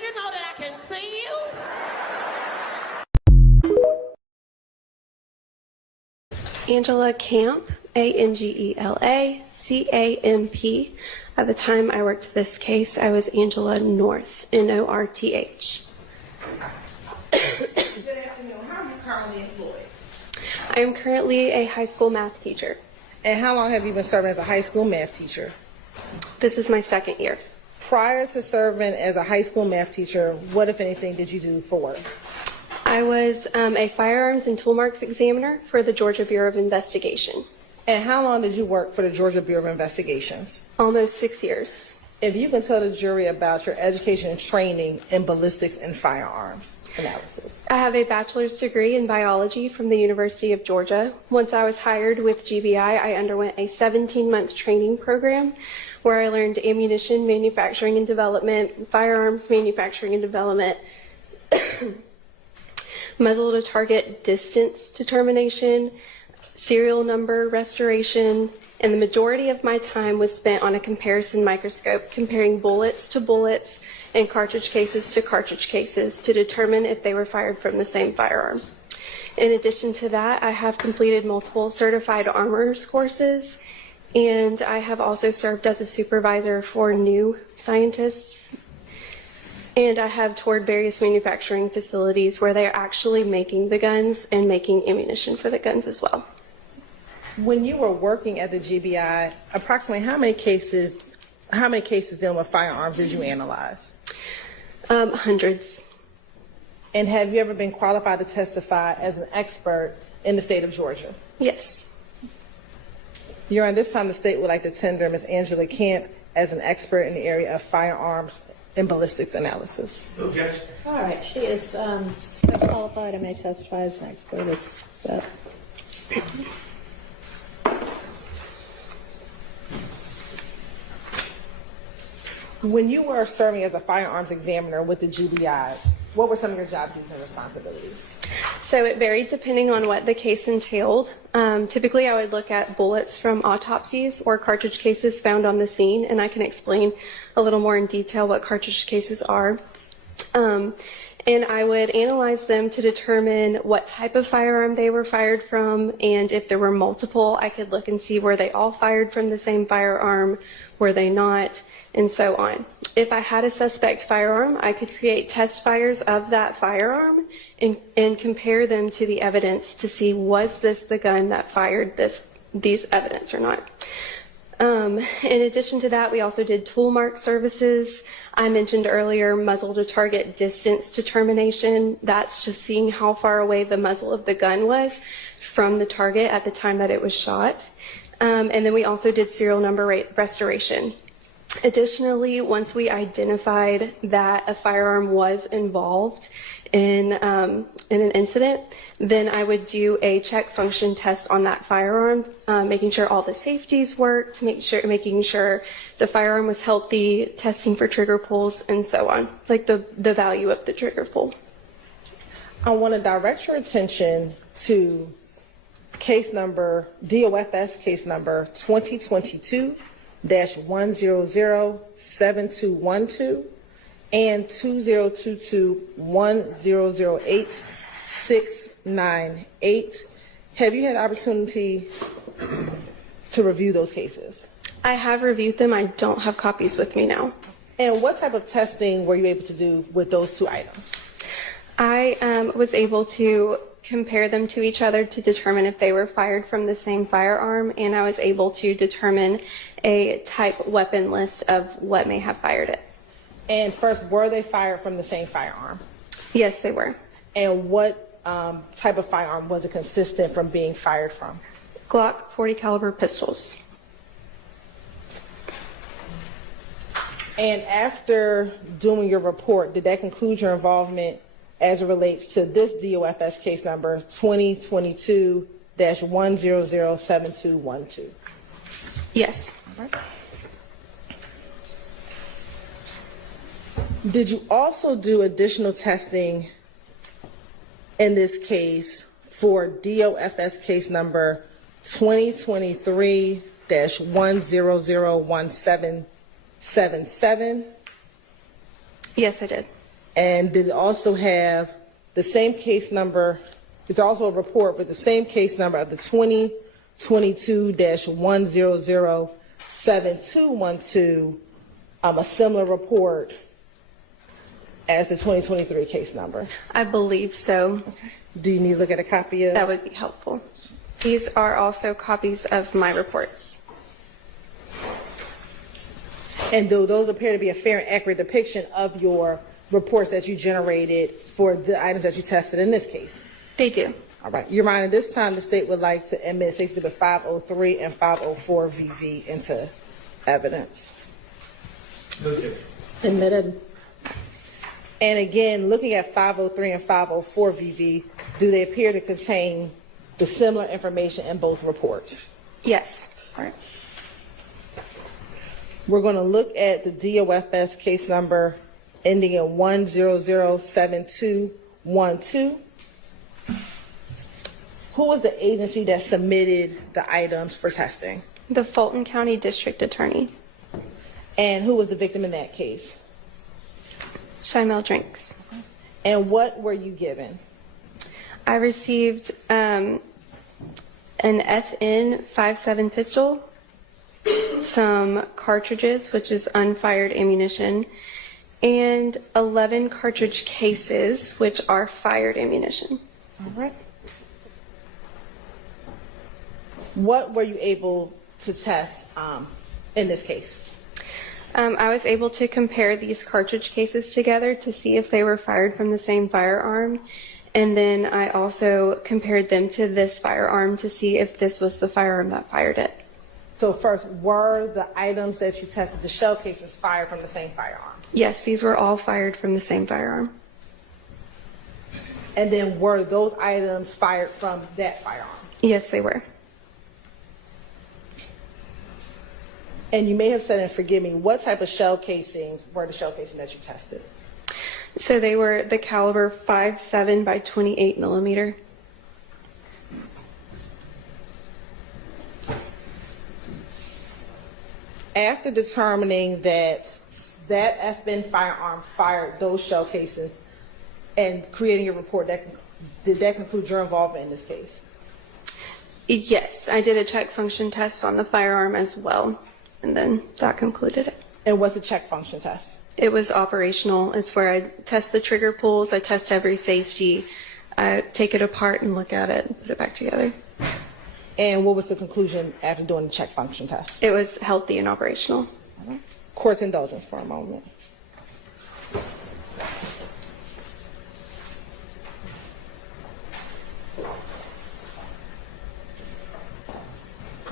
you know that I can see you? Angela Camp, ANGELA CAMP. At the time I worked this case, I was Angela North, NORTH. Good afternoon. How are you currently employed? I am currently a high school math teacher. And how long have you been serving as a high school math teacher? This is my second year. Prior to serving as a high school math teacher, what, if anything, did you do for work? I was a firearms and tool marks examiner for the Georgia Bureau of Investigation. And how long did you work for the Georgia Bureau of Investigations? Almost 6 years. If you can tell the jury about your education and training in ballistics and firearms analysis. I have a bachelor's degree in biology from the University of Georgia. Once I was hired with GBI, I underwent a 17-month training program where I learned ammunition manufacturing and development, firearms manufacturing and development, muzzle to target distance determination, serial number restoration, and the majority of my time was spent on a comparison microscope comparing bullets to bullets and cartridge cases to cartridge cases to determine if they were fired from the same firearm. In addition to that, I have completed multiple certified armorers courses, and I have also served as a supervisor for new scientists, and I have toured various manufacturing facilities where they are actually making the guns and making ammunition for the guns as well. When you were working at the GBI, approximately how many cases dealing with firearms did you analyze? Hundreds. And have you ever been qualified to testify as an expert in the state of Georgia? Yes. Your Honor, this time the state would like to tender Ms. Angela Camp as an expert in the area of firearms and ballistics analysis. No objection. All right, she is so qualified and may testify as an expert as that. When you were serving as a firearms examiner with the GBI, what were some of your job duties and responsibilities? So it varied depending on what the case entailed. Typically, I would look at bullets from autopsies or cartridge cases found on the scene, and I can explain a little more in detail what cartridge cases are. And I would analyze them to determine what type of firearm they were fired from, and if there were multiple, I could look and see were they all fired from the same firearm, were they not, and so on. If I had a suspect firearm, I could create test fires of that firearm and compare them to the evidence to see was this the gun that fired these evidence or not. In addition to that, we also did tool mark services. I mentioned earlier muzzle to target distance determination. That's just seeing how far away the muzzle of the gun was from the target at the time that it was shot. And then we also did serial number restoration. Additionally, once we identified that a firearm was involved in an incident, then I would do a check function test on that firearm, making sure all the safeties worked, making sure the firearm was healthy, testing for trigger pulls, and so on, like the value of the trigger pull. I want to direct your attention to case number, DOFS case number 2022-1007212 and 2022-1008-698. Have you had opportunity to review those cases? I have reviewed them. I don't have copies with me now. And what type of testing were you able to do with those two items? I was able to compare them to each other to determine if they were fired from the same firearm, and I was able to determine a type weapon list of what may have fired it. And first, were they fired from the same firearm? Yes, they were. And what type of firearm was it consistent from being fired from? Glock 40 caliber pistols. And after doing your report, did that conclude your involvement as it relates to this DOFS case number 2022-1007212? Yes. All right. Did you also do additional testing in this case for DOFS case number 2023-1001777? Yes, I did. And did it also have the same case number? It's also a report with the same case number of the 2022-1007212, a similar report as the 2023 case number? I believe so. Do you need to look at a copy of? That would be helpful. These are also copies of my reports. And do those appear to be a fair and accurate depiction of your reports that you generated for the items that you tested in this case? They do. All right. Your Honor, this time the state would like to admit State Exhibit 503 and 504 VV into evidence. Admitted. And again, looking at 503 and 504 VV, do they appear to contain the similar information in both reports? Yes. All right. We're going to look at the DOFS case number ending in 1007212. Who was the agency that submitted the items for testing? The Fulton County District Attorney, And who was the victim in that case? Shymel Drinks. And what were you given? I received an FN 5.7 pistol, some cartridges, which is unfired ammunition, and 11 cartridge cases, which are fired ammunition. All right. What were you able to test in this case? I was able to compare these cartridge cases together to see if they were fired from the same firearm. And then I also compared them to this firearm to see if this was the firearm that fired it. So first, were the items that you tested, the shell cases, fired from the same firearm? Yes, these were all fired from the same firearm. And then were those items fired from that firearm? Yes, they were. And you may have said, and forgive me, what type of shell casings were the shell casings that you tested? So they were the caliber 5.7 by 28 millimeter. After determining that that FN firearm fired those shell casings and creating a report, did that conclude your involvement in this case? Yes, I did a check function test on the firearm as well, and then that concluded it. And what's a check function test? It was operational. It's where I test the trigger pulls, I test every safety, I take it apart and look at it and put it back together. And what was the conclusion after doing the check function test? It was healthy and operational. Court's indulgence for a moment.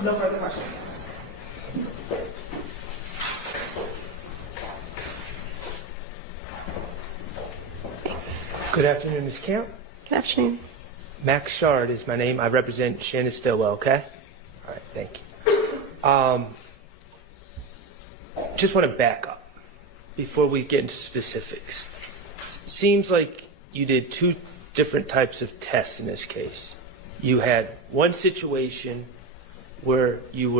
No further questions. Good afternoon, Ms. Camp. Good afternoon. Max Shard is my name. I represent Shannon Stillwell, okay? All right, thank you. Just want to back up before we get into specifics. Seems like you did two different types of tests in this case. You had one situation where you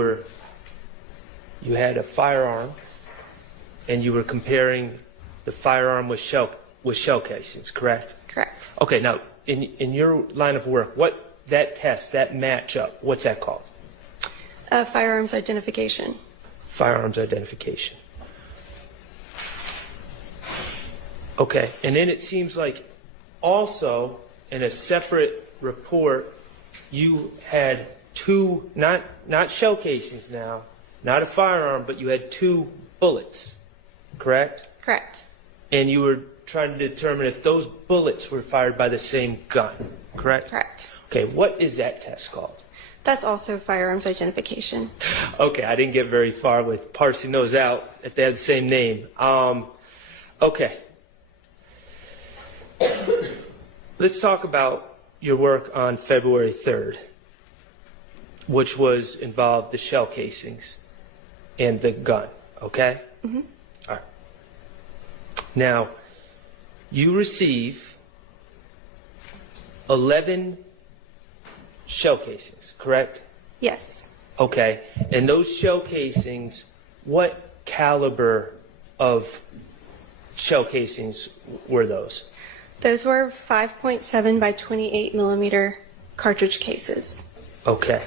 had a firearm and you were comparing the firearm with shell casings, correct? Correct. Okay, now in your line of work, what that test, that matchup, what's that called? Firearms identification. Firearms identification. Okay, and then it seems like also in a separate report, you had two, not shell casings now, not a firearm, but you had two bullets, correct? Correct. And you were trying to determine if those bullets were fired by the same gun, correct? Correct. Okay, what is that test called? That's also firearms identification. Okay, I didn't get very far with parsing those out if they had the same name. Okay. Let's talk about your work on February 3rd, which was involved the shell casings and the gun, okay? Mm-hmm. All right. Now, you receive 11 shell casings, correct? Yes. Okay. And those shell casings, what caliber of shell casings were those? Those were 5.7 by 28 millimeter cartridge cases. Okay.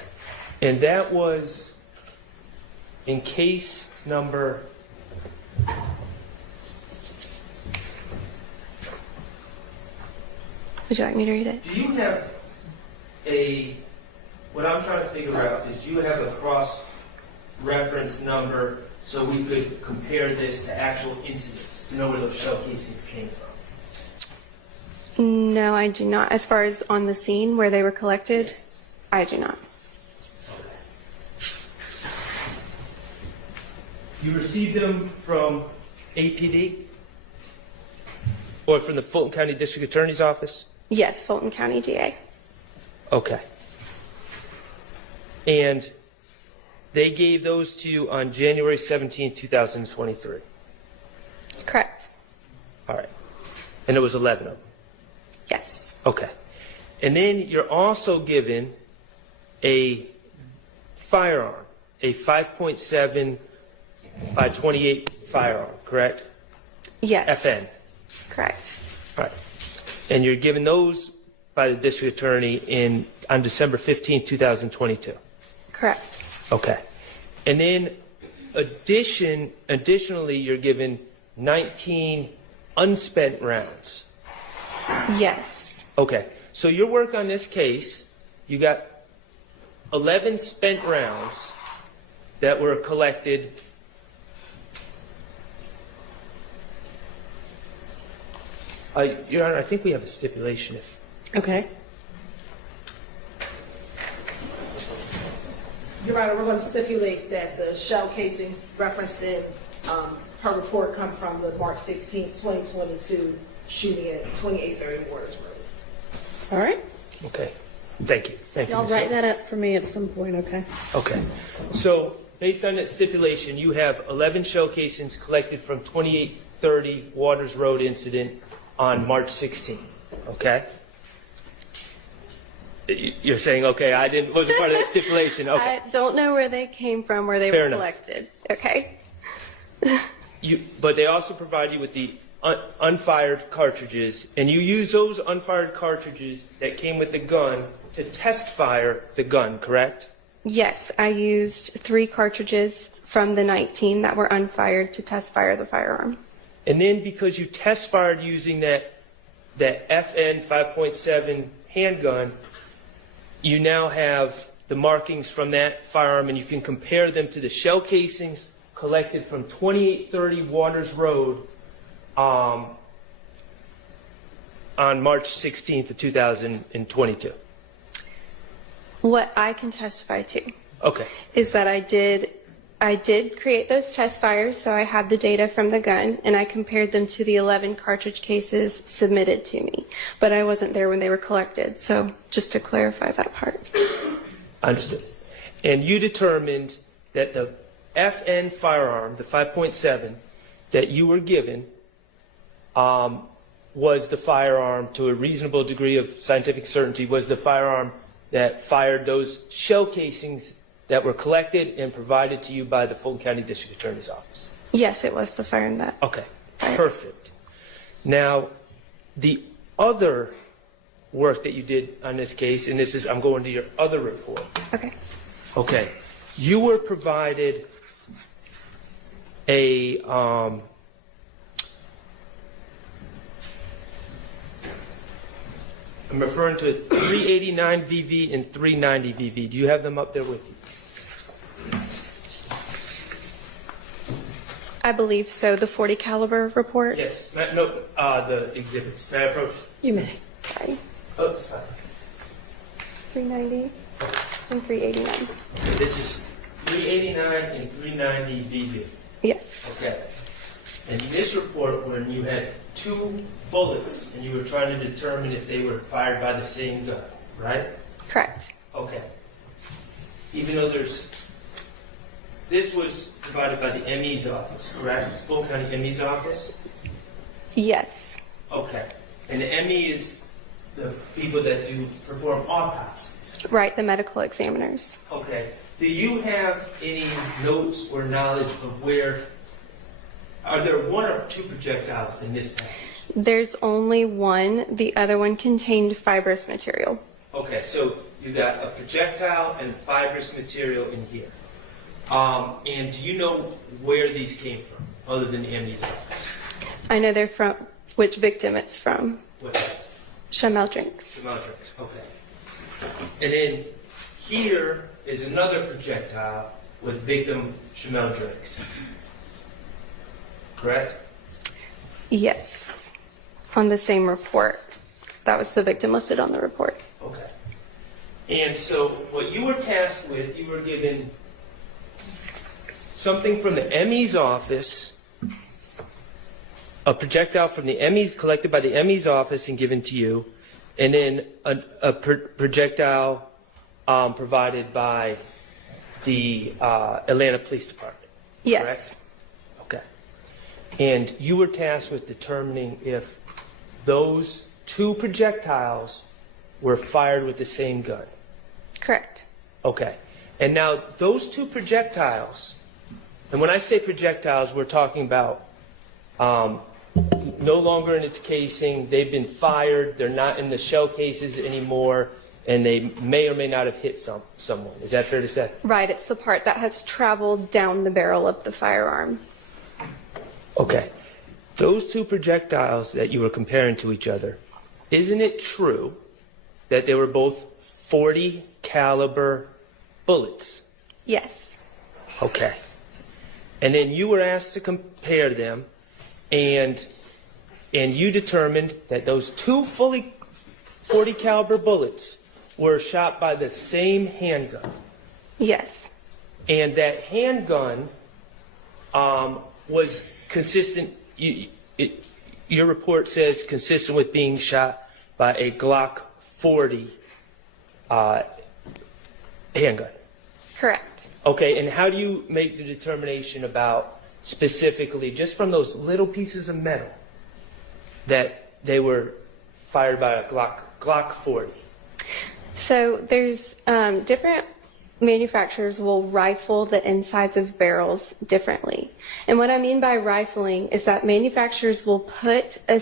And that was in case number... Would you like me to read it? Do you have what I'm trying to figure out is, do you have a cross-reference number so we could compare this to actual incidents to know where those shell casings came from? No, I do not. As far as on the scene where they were collected, Yes. I do not. Okay. You received them from APD? Or from the Fulton County District Attorney's Office? Yes, Fulton County DA. Okay. And they gave those to you on January 17, 2023? Correct. All right. And it was 11 of them? Yes. Okay. And then you're also given a firearm, a 5.7 by 28 firearm, correct? Yes. FN. Correct. All right. And you're given those by the district attorney on December 15, 2022? Correct. Okay. And then additionally, you're given 19 unspent rounds. Yes. Okay. So your work on this case, you got 11 spent rounds that were collected. Your Honor, I think we have a stipulation. Okay. Your Honor, we're going to stipulate that the shell casings referenced in her report come from the March 16, 2022 shooting at 2830 Waters Road. All right. Okay. Thank you. Thank you. Y'all Ms. write Hill. that up for me at some point, okay? Okay. So based on that stipulation, you have 11 shell casings collected from 2830 Waters Road incident on March 16. Okay? You're saying, okay, wasn't part of that stipulation. Okay. I don't know where they came from, where they Fair were enough. collected. Okay. But they also provide you with the unfired cartridges, and you use those unfired cartridges that came with the gun to test fire the gun, correct? Yes, I used 3 cartridges from the 19 that were unfired to test fire the firearm. And then because you test fired using that FN 5.7 handgun, you now have the markings from that firearm, and you can compare them to the shell casings collected from 2830 Waters Road on March 16th of 2022. What I can testify to Okay. is that I did create those test fires, so I had the data from the gun, and I compared them to the 11 cartridge cases submitted to me. But I wasn't there when they were collected, so just to clarify that part. Understood. And you determined that the FN firearm, the 5.7, that you were given was the firearm, to a reasonable degree of scientific certainty, was the firearm that fired those shell casings that were collected and provided to you by the Fulton County District Attorney's Office. Yes, it was the firearm that. Okay, perfect. Now, the other work that you did on this case, and this is, I'm going to your other report. Okay. Okay, you were provided a I'm referring to 389 VV and 390 VV. Do you have them up there with you? I believe so. The 40 caliber report. Yes. No, the exhibits. May I approach? You may. Sorry. Oh, it's fine. 390 and 389. This is 389 and 390 VV. Yes. Okay. And this report, when you had 2 bullets and you were trying to determine if they were fired by the same gun, right? Correct. Okay. Even though this was provided by the ME's office, correct? Fulton County ME's office? Yes. Okay. And the ME is the people that perform autopsies. Right, the medical examiners. Okay. Do you have any notes or knowledge of where Are there one or two projectiles in this package? There's only one. The other one contained fibrous material. Okay, so you got a projectile and fibrous material in here. And do you know where these came from, other than the MD's office? I know they're from which victim it's from. What's that? Shymel Drinks. Shymel Drinks, okay. And then here is another projectile with victim Shymel Drinks. Correct? Yes. On the same report. That was the victim listed on the report. Okay. And so what you were tasked with, you were given something from the ME's office, a projectile from the ME's, collected by the ME's office and given to you, and then a projectile provided by the Atlanta Police Department. Yes. Correct? Okay. And you were tasked with determining if those two projectiles were fired with the same gun. Correct. Okay. And now those two projectiles, and when I say projectiles, we're talking about no longer in its casing, they've been fired, they're not in the shell cases anymore, and they may or may not have hit someone. Is that fair to say? Right. It's the part that has traveled down the barrel of the firearm. Okay. Those two projectiles that you were comparing to each other, isn't it true that they were both 40 caliber bullets? Yes. Okay. And then you were asked to compare them, and you determined that those two fully 40 caliber bullets were shot by the same handgun. Yes. And that handgun was consistent. Your report says consistent with being shot by a Glock 40 handgun. Correct. Okay, and how do you make the determination about specifically, just from those little pieces of metal, that they were fired by a Glock 40? So there's different manufacturers will rifle the insides of barrels differently. And what I mean by rifling is that manufacturers will put a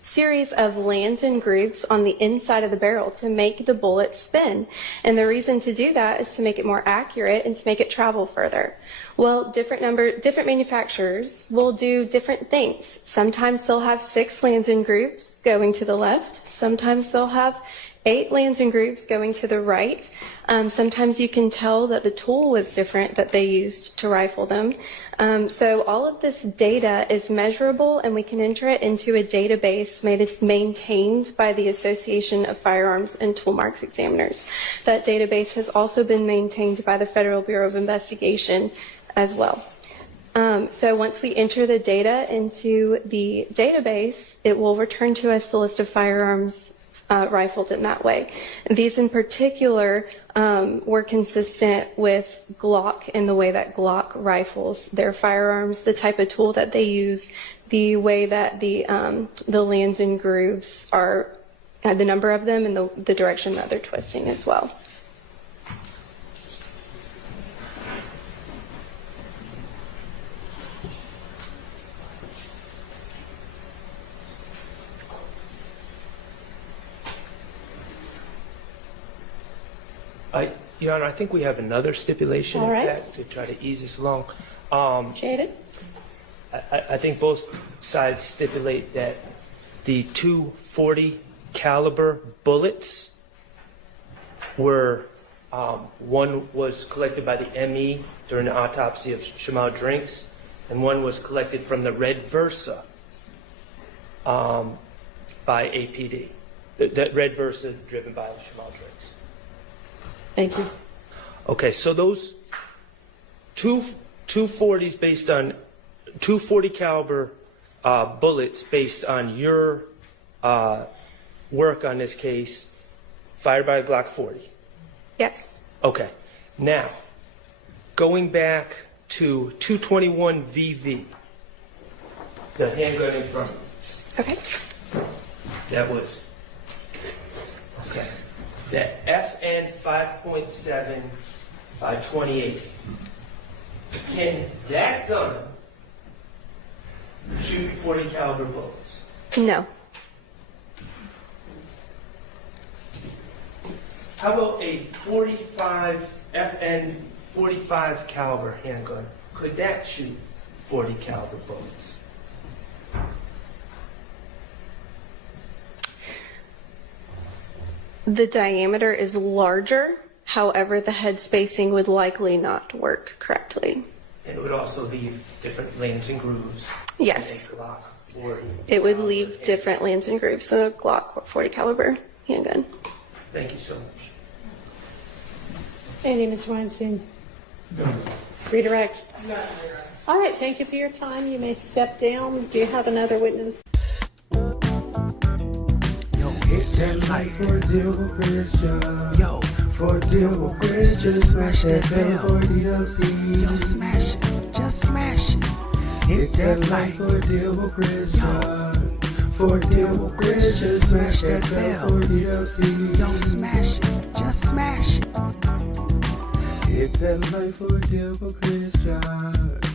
series of lands and grooves on the inside of the barrel to make the bullet spin. And the reason to do that is to make it more accurate and to make it travel further. Well, different manufacturers will do different things. Sometimes they'll have 6 lands and grooves going to the left. Sometimes they'll have 8 lands and grooves going to the right. Sometimes you can tell that the tool was different that they used to rifle them. So all of this data is measurable, and we can enter it into a database maintained by the Association of Firearms and Tool Marks Examiners. That database has also been maintained by the Federal Bureau of Investigation as well. So once we enter the data into the database, it will return to us the list of firearms rifled in that way. These in particular were consistent with Glock in the way that Glock rifles their firearms, the type of tool that they use, the way that the lands and grooves are, the number of them, and the direction that they're twisting as well. Your Honor, I think we have another stipulation All in right. fact to try to ease this along. Shaded? I think both sides stipulate that the 240 caliber bullets were, one was collected by the ME during the autopsy of Shymel Drinks, and one was collected from the Red Versa by APD. That Red Versa driven by Shymel Drinks. Thank you. Okay, so those 240s based on 240 caliber bullets based on your work on this case, fired by a Glock 40. Yes. Okay, now going back to 221 VV, the handgun in front of Okay. you. That was okay. That FN 5.7 by 28. Can that gun shoot 40 caliber bullets? No. How about a 45 FN 45 caliber handgun? Could that shoot 40 caliber bullets? The diameter is larger, however, the head spacing would likely not work correctly. And it would also leave different lanes and grooves. Yes. than a Glock 40 It would caliber leave handgun. different lanes and grooves than a Glock 40 caliber handgun. Thank you so much. Any, Ms. Weinstein? Redirect? No. All right, thank you for your time. You may step down. Do you have another witness? Hit that like for deal with Christian. Yo, for deal with Christian. Smash that bell for DWC. Yo, smash it. Just smash it. Hit that like for deal with Christian. For deal with Christian. Smash that bell for DWC. Yo, smash it. Just smash it. Hit that like for deal with Christian.